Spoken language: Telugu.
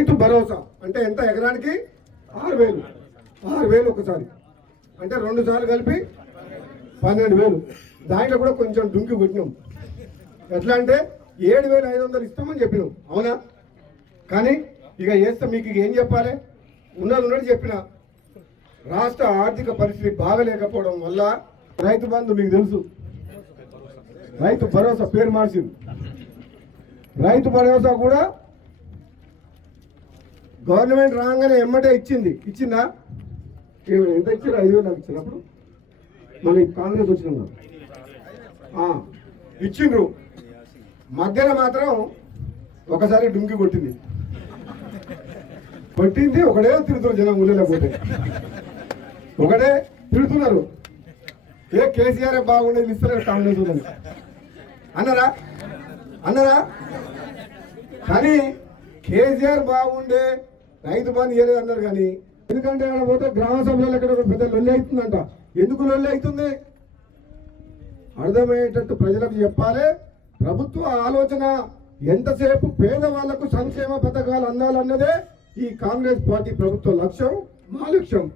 రైతు భరోసా అంటే ఎంత ఎకరానికి 6,000 ఒకసారి అంటే 2 సార్లు కలిపి 12,000. దాంట్లో కూడా కొంచెం డుంకి కొట్టినాం. ఎట్లా అంటే 7,500 ఇస్తామని చెప్పినాం, అవునా? కానీ ఇక వేస్తే మీకు ఏం చెప్పాలి, ఉన్నది చెప్పిన రాష్ట్ర ఆర్థిక పరిస్థితి బాగలేకపోవడం వల్ల రైతు బంధు మీకు తెలుసు, రైతు భరోసా పేరు మార్చింది. రైతు భరోసా కూడా గవర్నమెంట్ రాగానే ఎమ్మటే ఇచ్చిందా? ఎంత ఇచ్చారు? 5,000 నాకు ఇచ్చినప్పుడు మళ్ళీ కాంగ్రెస్ వచ్చిన ఇచ్చిండ్రు. మధ్యన మాత్రం ఒకసారి డుంకి కొట్టింది. ఒకటే తిడుతున్నారు జనం, ఊళ్ళో పోతే ఒకటే తిడుతున్నారు. కేసీఆర్ బాగుండేది ఇస్తారు కాంగ్రెస్ వాళ్ళని అన్నారా? కానీ కేసీఆర్ బాగుండే రైతు బంధు ఇవ్వలేదు అన్నారు. కానీ ఎందుకంటే అక్కడ పోతే గ్రామ సభలో ఎక్కడ పెద్ద లొల్లి అవుతుందంట. ఎందుకు లొల్లి అవుతుంది అర్థమయ్యేటట్టు ప్రజలకు చెప్పాలి. ప్రభుత్వ ఆలోచన ఎంతసేపు పేదవాళ్లకు సంక్షేమ పథకాలు అందాలన్నదే ఈ కాంగ్రెస్ పార్టీ ప్రభుత్వ లక్ష్యం, మా లక్ష్యం.